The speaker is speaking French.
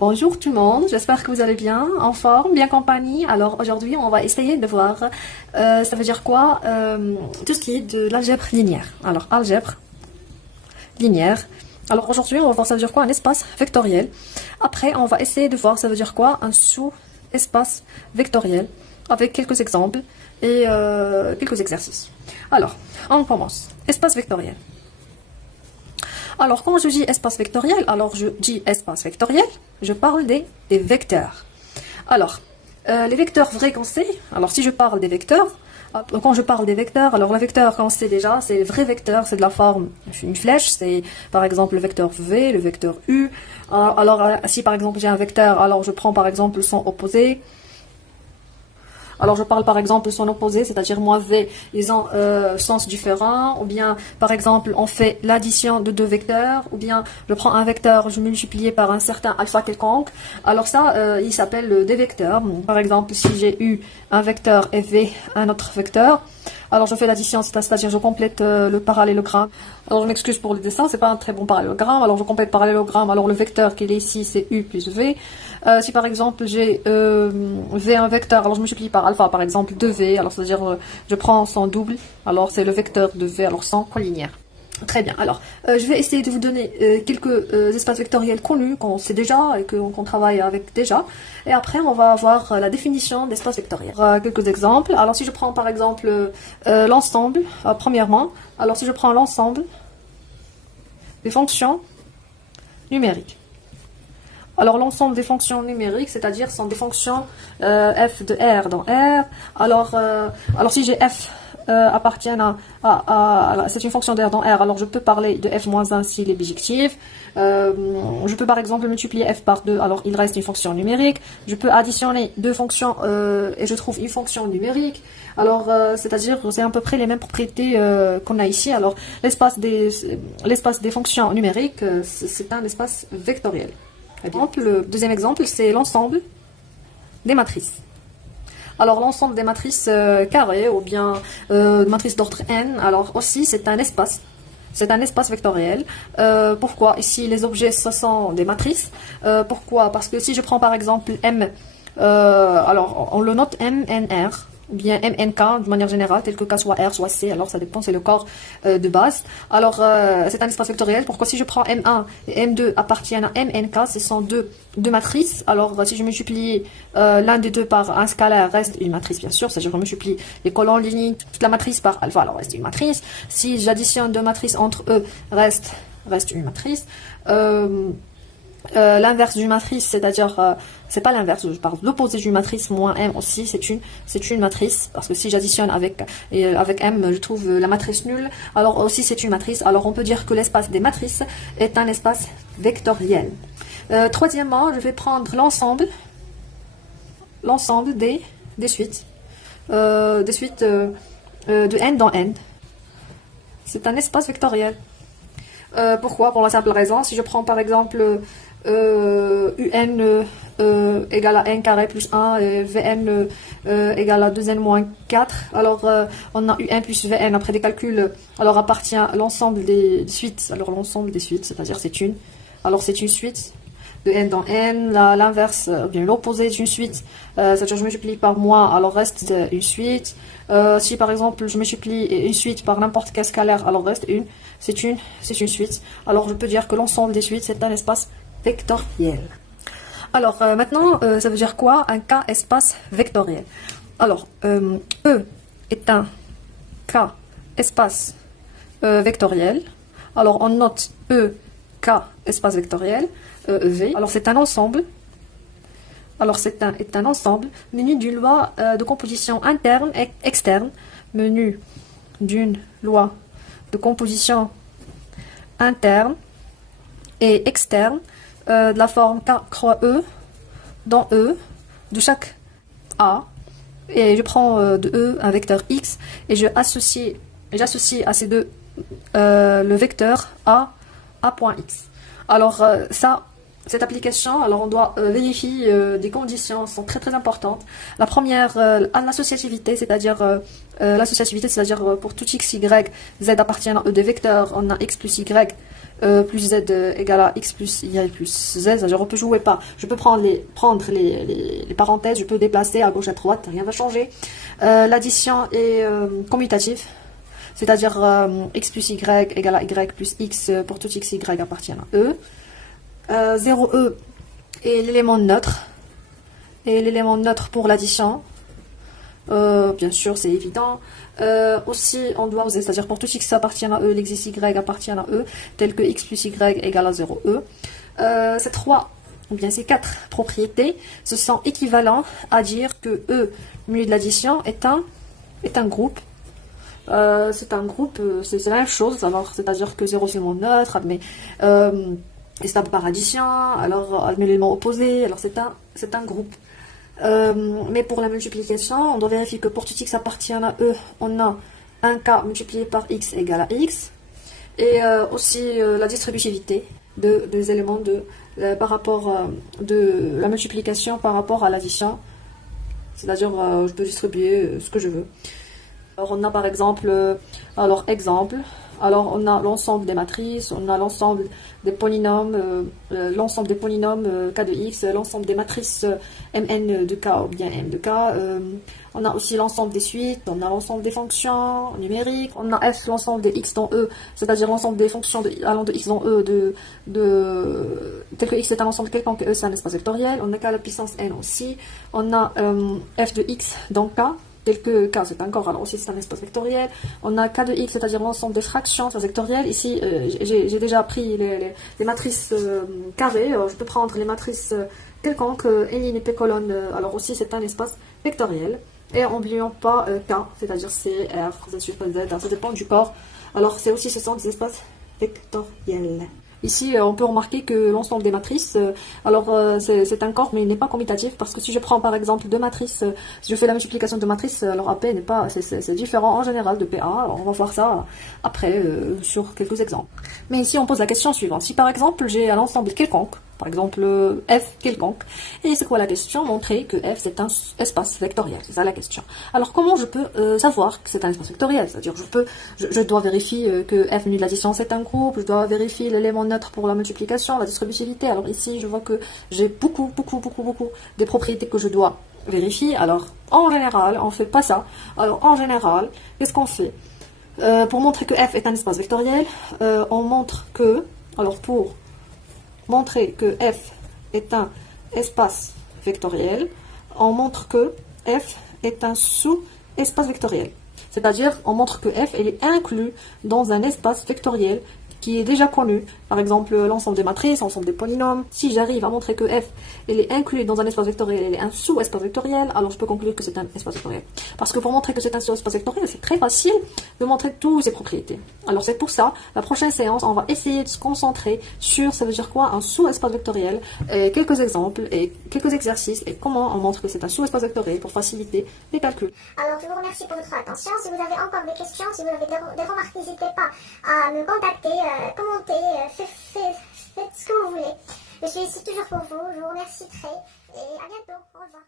Bonjour tout le monde, j'espère que vous allez bien, en forme, bien compagnie. Alors aujourd'hui on va essayer de voir, ça veut dire quoi, tout ce qui est de l'algèbre linéaire. Alors algèbre linéaire. Alors aujourd'hui on va voir ça veut dire quoi un espace vectoriel. Après on va essayer de voir ça veut dire quoi un sous-espace vectoriel avec quelques exemples et quelques exercices. Alors on commence. Espace vectoriel. Alors, quand je dis espace vectoriel, alors je dis espace vectoriel, je parle des vecteurs. Alors, les vecteurs vrais qu'on sait, alors si je parle des vecteurs, quand je parle des vecteurs, alors le vecteur qu'on sait déjà, c'est le vrai vecteur, c'est de la forme, une flèche, c'est par exemple le vecteur V, le vecteur U. Alors si par exemple j'ai un vecteur, alors je prends par exemple son opposé. Alors je parle par exemple de son opposé, c'est-à-dire moins V, ils ont sens différent, ou bien par exemple on fait l'addition de deux vecteurs, ou bien je prends un vecteur, je multiplie par un certain alpha quelconque. Alors ça, il s'appelle des vecteurs. Par exemple, si j'ai eu un vecteur et V, un autre vecteur, alors je fais l'addition, c'est-à-dire je complète le parallélogramme. Alors je m'excuse pour le dessin, c'est pas un très bon parallélogramme. Alors je complète le parallélogramme, alors le vecteur qui est ici c'est U plus V. Si par exemple j'ai V un vecteur, alors je multiplie par alpha par exemple 2V, alors c'est-à-dire je prends son double, alors c'est le vecteur de V, alors sans collinéaire. Très bien, alors je vais essayer de vous donner quelques espaces vectoriels connus qu'on sait déjà et qu'on travaille avec déjà. Et après on va voir la définition d'espace vectoriel. Quelques exemples, alors si je prends par exemple l'ensemble, premièrement, alors si je prends l'ensemble des fonctions numériques. Alors l'ensemble des fonctions numériques, c'est-à-dire sont des fonctions f de R dans R. Alors si j'ai f appartient c'est une fonction d'R dans R, alors je peux parler de f-1 s'il est bijectif. Je peux par exemple multiplier f par 2, alors il reste une fonction numérique. Je peux additionner deux fonctions et je trouve une fonction numérique. Alors c'est-à-dire c'est à peu près les mêmes propriétés qu'on a ici. Alors l'espace des fonctions numériques, c'est un espace vectoriel. Le deuxième exemple, c'est l'ensemble des matrices. Alors l'ensemble des matrices carrées ou bien matrices d'ordre n, alors aussi c'est un espace. C'est un espace vectoriel. Pourquoi? Ici les objets ce sont des matrices. Pourquoi? Parce que si je prends par exemple M, alors on le note M, N, R. Ou bien MNK de manière générale, tel que K soit R, soit C, alors ça dépend, c'est le corps de base. Alors c'est un espace vectoriel, pourquoi si je prends M1 et M2 appartiennent à MNK, ce sont deux matrices. Alors si je multiplie l'un des deux par un scalaire, reste une matrice bien sûr, c'est-à-dire que je multiplie les colonnes lignes, toute la matrice par alpha, alors reste une matrice. Si j'additionne deux matrices entre eux, reste une matrice. L'inverse d'une matrice, c'est-à-dire c'est pas l'inverse, je parle de l'opposé d'une matrice, moins M aussi, c'est une matrice, parce que si j'additionne avec M, je trouve la matrice nulle, alors aussi c'est une matrice. Alors on peut dire que l'espace des matrices est un espace vectoriel. Troisièmement, je vais prendre l'ensemble des suites de n dans n. C'est un espace vectoriel. Pourquoi? Pour la simple raison, si je prends par exemple UN égale à n carré plus 1 et Vn égale à 2n moins 4, alors on a UN plus Vn après des calculs, alors appartient à l'ensemble des suites, alors l'ensemble des suites, c'est-à-dire c'est une suite de n dans n, l'inverse, bien l'opposé d'une suite, c'est-à-dire je multiplie par moins, alors reste une suite. Si par exemple je multiplie une suite par n'importe quel scalaire, alors reste c'est une suite. Alors je peux dire que l'ensemble des suites c'est un espace vectoriel. Alors maintenant, ça veut dire quoi un K espace vectoriel? Alors E est un K espace vectoriel. Alors on note E K espace vectoriel V. Alors c'est un ensemble. Alors c'est un ensemble menu d'une loi de composition interne et externe. Menu d'une loi de composition interne et externe de la forme K croix E dans E de chaque A. Et je prends de E un vecteur X et j'associe à ces deux le vecteur A point X. Alors cette application, alors on doit vérifier des conditions sont très très importantes. La première, l'associativité, c'est-à-dire pour tout x, y, z appartient à des vecteurs, on a x plus y plus z égale à x plus y plus z. C'est-à-dire on peut jouer pas. Je peux prendre les parenthèses, je peux déplacer à gauche à droite, rien va changer. L'addition est commutative. C'est-à-dire x plus y égale à y plus x pour tout x, y appartient à E. 0E est l'élément neutre. Et l'élément neutre pour l'addition. Bien sûr, c'est évident. Aussi, on doit oser, c'est-à-dire pour tout x appartient à E, l'ex y appartient à E, tel que x plus y égale à 0E. Ces trois, ou bien ces quatre propriétés, se sont équivalents à dire que E, mu de l'addition, est un groupe. C'est un groupe, c'est la même chose, c'est-à-dire que 0 c'est l'élément neutre, mais est stable par addition, alors l'élément opposé, alors c'est un groupe. Mais pour la multiplication, on doit vérifier que pour tout x appartient à E, on a un k multiplié par x égale à x. Et aussi la distributivité des éléments par rapport de la multiplication par rapport à l'addition. C'est-à-dire, je peux distribuer ce que je veux. Alors on a par exemple, exemple, alors on a l'ensemble des matrices, on a l'ensemble des polynômes, k de x, l'ensemble des matrices mn de k ou bien m de k, on a aussi l'ensemble des suites, on a l'ensemble des fonctions numériques, on a f l'ensemble des x dans E, c'est-à-dire l'ensemble des fonctions allant de x dans E, tel que x est un ensemble quelconque, E c'est un espace vectoriel, on a k à la puissance n aussi, on a f de x dans k, tel que k c'est un corps, alors aussi c'est un espace vectoriel. On a k de x, c'est-à-dire l'ensemble des fractions vectorielles. Ici, j'ai déjà pris les matrices carrées. Je peux prendre les matrices quelconques, n, p colonne, alors aussi c'est un espace vectoriel. Et n'oublions pas k, c'est-à-dire c, r, z, z, ça dépend du corps. Alors ce sont des espaces vectoriels. Ici, on peut remarquer que l'ensemble des matrices, c'est un corps, mais il n'est pas commutatif, parce que si je prends par exemple deux matrices, si je fais la multiplication de matrices, alors AP n'est pas, c'est différent en général de PA. Alors on va voir ça après sur quelques exemples. Mais ici, on pose la question suivante. Si par exemple, j'ai un ensemble quelconque, par exemple f quelconque, et c'est quoi la question? Montrer que f c'est un espace vectoriel, c'est ça la question. Alors comment je peux savoir que c'est un espace vectoriel? C'est-à-dire je dois vérifier que f nu de l'addition c'est un groupe, je dois vérifier l'élément neutre pour la multiplication, la distributivité. Alors ici je vois que j'ai beaucoup des propriétés que je dois vérifier. Alors en général on fait pas ça. Alors en général qu'est-ce qu'on fait? Pour montrer que f est un espace vectoriel, on montre que, alors pour montrer que f est un espace vectoriel, on montre que f est un sous-espace vectoriel. C'est-à-dire, on montre que f est inclus dans un espace vectoriel qui est déjà connu. Par exemple, l'ensemble des matrices, l'ensemble des polynômes. Si j'arrive à montrer que f est inclus dans un espace vectoriel, elle est un sous-espace vectoriel, alors je peux conclure que c'est un espace vectoriel. Parce que pour montrer que c'est un sous-espace vectoriel, c'est très facile de montrer toutes ses propriétés. Alors c'est pour ça, la prochaine séance, on va essayer de se concentrer sur, ça veut dire quoi, un sous-espace vectoriel, et quelques exemples et quelques exercices, et comment on montre que c'est un sous-espace vectoriel pour faciliter les calculs. Alors je vous remercie pour votre attention. Si vous avez encore des questions, si vous avez des remarques, n'hésitez pas à me contacter, commentez, faites ce que vous voulez. Je suis ici toujours pour vous. Je vous remercie très et à bientôt. Au revoir.